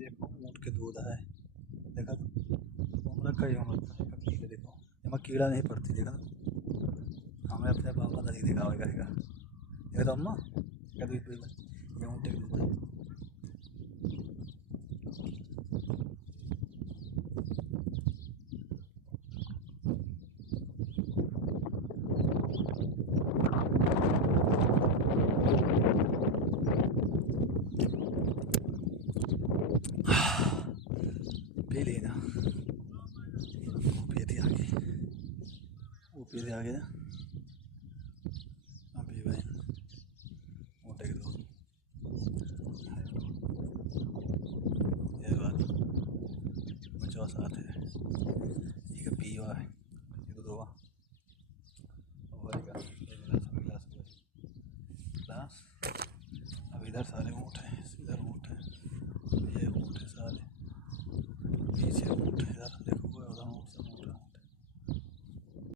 देखो ऊँट के दूध है। देखा तो घूम रखा ही हम पी के देखो यहाँ कीड़ा नहीं पड़ती। देखा तो हमें अपने पापा नहीं दिखावे करेगा। देखा तो अम्मा क्या दूध पी ये ऊँट के दूध है। पी लेना वो पिए थे आगे वो पिए थे आगे ना अभी भाई ऊँट के दूध ये बात बच्चों साथ है ये पी हुआ है ये तो दो गिलास। अब इधर सारे ऊँट हैं इधर ऊँट है ये ऊँट है सारे पीछे ऊँट है इधर।